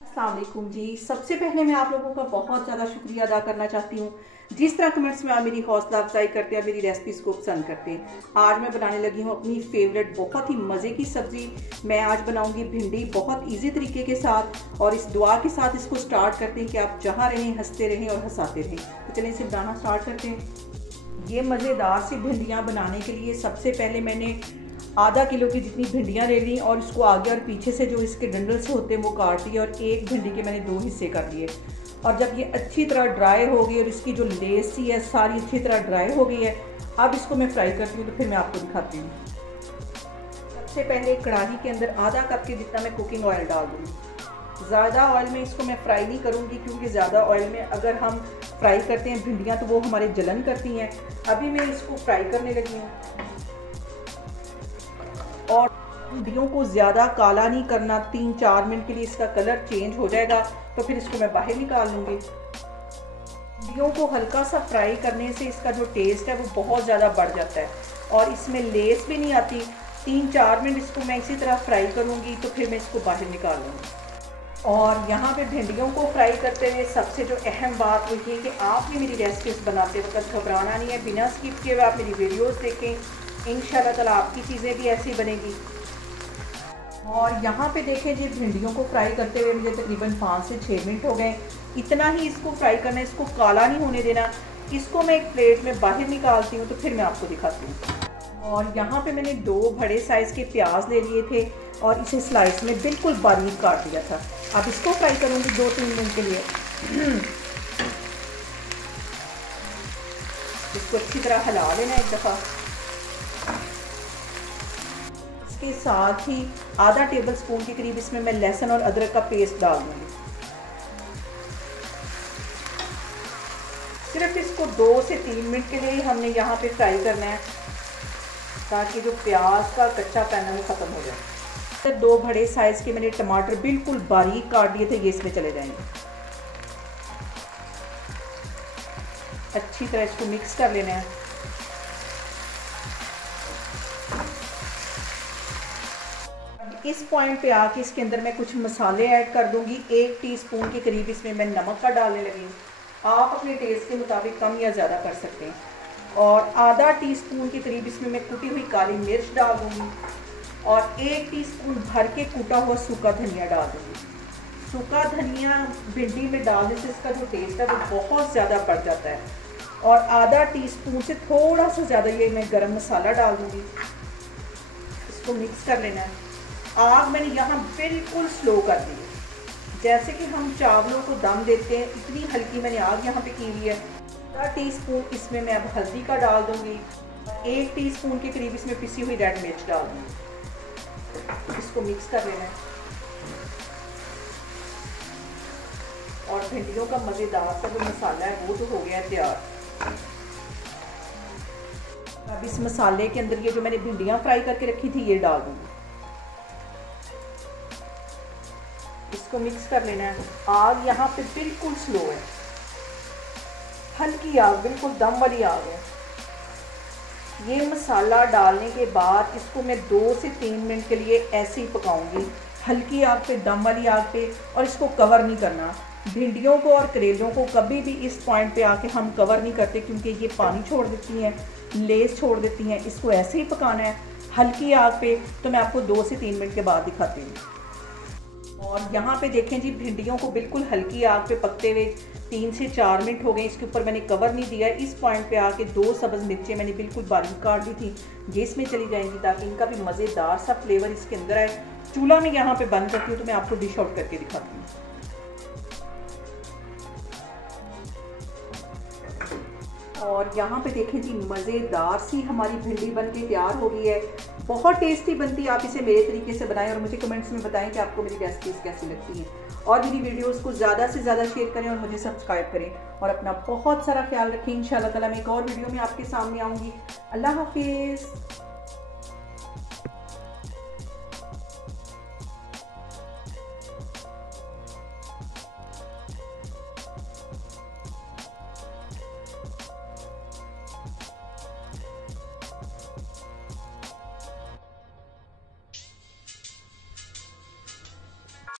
अस्सलाम वालेकुम जी। सबसे पहले मैं आप लोगों का बहुत ज़्यादा शुक्रिया अदा करना चाहती हूँ जिस तरह कमेंट्स में आप मेरी हौसला अफजाई करते हैं और मेरी रेसिपीज़ को पसंद करते हैं। आज मैं बनाने लगी हूँ अपनी फेवरेट बहुत ही मज़े की सब्ज़ी। मैं आज बनाऊँगी भिंडी बहुत इजी तरीके के साथ, और इस दुआ के साथ इसको स्टार्ट करते हैं कि आप जहाँ रहें हंसते रहें और हंसाते रहें। तो चलिए इसे बनाना स्टार्ट करते हैं। ये मज़ेदार सी भिंडियाँ बनाने के लिए सबसे पहले मैंने आधा किलो की जितनी भिंडियाँ ले ली और इसको आगे और पीछे से जो इसके डंडल से होते हैं वो काट लिए, और एक भिंडी के मैंने 2 हिस्से कर लिए। और जब ये अच्छी तरह ड्राई हो गई और इसकी जो लेस सी है सारी अच्छी तरह ड्राई हो गई है, अब इसको मैं फ्राई करती हूँ। तो फिर मैं आपको दिखाती हूँ। सबसे पहले कढ़ाई के अंदर आधा कप के जितना मैं कुकिंग ऑयल डाल दूँगी। ज़्यादा ऑयल में इसको मैं फ्राई नहीं करूँगी, क्योंकि ज़्यादा ऑयल में अगर हम फ्राई करते हैं भिंडियाँ तो वो हमारे जलन करती हैं। अभी मैं इसको फ्राई करने लगी हूँ, और भिंडियों को ज़्यादा काला नहीं करना। 3-4 मिनट के लिए इसका कलर चेंज हो जाएगा तो फिर इसको मैं बाहर निकाल लूँगी। भिंडियों को हल्का सा फ्राई करने से इसका जो टेस्ट है वो बहुत ज़्यादा बढ़ जाता है, और इसमें लेस भी नहीं आती। 3-4 मिनट इसको मैं इसी तरह फ्राई करूँगी तो फिर मैं इसको बाहर निकाल लूँगी। और यहाँ पे भिंडियों को फ्राई करते हुए सबसे जो अहम बात वो ये कि आपने मेरी रेसिपीज़ बनाते वक्त घबराना नहीं है। बिना स्किप किए हुए आप मेरी वीडियोस देखें, इंशाल्लाह ताला आपकी चीज़ें भी ऐसी बनेगी। और यहाँ पे देखें जी, भिंडियों को फ्राई करते हुए मुझे तकरीबन 5 से 6 मिनट हो गए। इतना ही इसको फ्राई करना है, इसको काला नहीं होने देना। इसको मैं एक प्लेट में बाहर निकालती हूँ तो फिर मैं आपको दिखाती हूँ। और यहाँ पे मैंने 2 बड़े साइज़ के प्याज ले लिए थे और इसे स्लाइस में बिल्कुल बारीक काट दिया था। अब इसको फ्राई करूँगी 2-3 मिनट के लिए। इसको अच्छी तरह हिला लेना एक दफ़ा। इसके साथ ही आधा टेबल स्पून के करीब इसमें मैं लहसुन और अदरक का पेस्ट डाल दूँगी। सिर्फ इसको 2 से 3 मिनट के लिए हमने यहाँ पे फ्राई करना है, ताकि जो प्याज का कच्चापन है वो ख़त्म हो जाए। 2 बड़े साइज़ के मैंने टमाटर बिल्कुल बारीक काट दिए थे, ये इसमें चले जाएंगे। अच्छी तरह इसको मिक्स कर लेना है। इस पॉइंट पे आके इसके अंदर मैं कुछ मसाले ऐड कर दूंगी। 1 टीस्पून के करीब इसमें मैं नमक का डालने लगी हूँ। आप अपने टेस्ट के मुताबिक कम या ज़्यादा कर सकते हैं। और आधा टीस्पून के करीब इसमें मैं कुटी हुई काली मिर्च डाल दूँगी, और 1 टीस्पून भर के कूटा हुआ सूखा धनिया डाल दूँगी। सूखा धनिया भिंडी में डालने से इसका जो टेस्ट है वो बहुत ज़्यादा बढ़ जाता है। और आधा टीस्पून से थोड़ा सा ज़्यादा ये मैं गरम मसाला डाल दूँगी। इसको मिक्स कर लेना है। आग मैंने यहाँ बिल्कुल स्लो कर दी है, जैसे कि हम चावलों को दम देते हैं इतनी हल्की मैंने आग यहाँ पे की हुई है। 1 टीस्पून इसमें मैं अब हल्दी का डाल दूँगी। 1 टीस्पून के करीब इसमें पिसी हुई रेड मिर्च डाल दूँगी। इसको मिक्स कर लेना है, और भिंडियों का मज़ेदार सा जो मसाला है वो तो हो गया है तैयार। अब इस मसाले के अंदर ये जो मैंने भिंडियाँ फ्राई करके रखी थी ये डाल दूँगी। इसको मिक्स कर लेना है। आग यहाँ पे बिल्कुल स्लो है, हल्की आग, बिल्कुल दम वाली आग है। ये मसाला डालने के बाद इसको मैं 2 से 3 मिनट के लिए ऐसे ही पकाऊंगी, हल्की आग पे, दम वाली आग पे, और इसको कवर नहीं करना। भिंडियों को और करेलों को कभी भी इस पॉइंट पे आके हम कवर नहीं करते, क्योंकि ये पानी छोड़ देती हैं, लेस छोड़ देती हैं। इसको ऐसे ही पकाना है हल्की आग पे। तो मैं आपको 2 से 3 मिनट के बाद दिखाती हूँ। और यहाँ पे देखें जी, भिंडियों को बिल्कुल हल्की आग पे पकते हुए 3 से 4 मिनट हो गए। इसके ऊपर मैंने कवर नहीं दिया। इस पॉइंट पे आके 2 सब्ज़ मिर्चें मैंने बिल्कुल बारीक काट ली थी, ये इसमें चली जाएंगी, ताकि इनका भी मज़ेदार सा फ्लेवर इसके अंदर आए। चूल्हा में यहाँ पे बंद करती हूँ तो मैं आपको डिश आउट करके दिखाती हूँ। और यहाँ पे देखें जी, मज़ेदार सी हमारी भिंडी बन के तैयार हो गई है। बहुत टेस्टी बनती है। आप इसे मेरे तरीके से बनाएं और मुझे कमेंट्स में बताएं कि आपको मेरी रेसिपीज़ कैसी लगती हैं। और मेरी वीडियोस को ज़्यादा से ज़्यादा शेयर करें और मुझे सब्सक्राइब करें, और अपना बहुत सारा ख्याल रखें। इंशाल्लाह ताला मैं एक और वीडियो में आपके सामने आऊँगी। अल्लाह हाफिज़।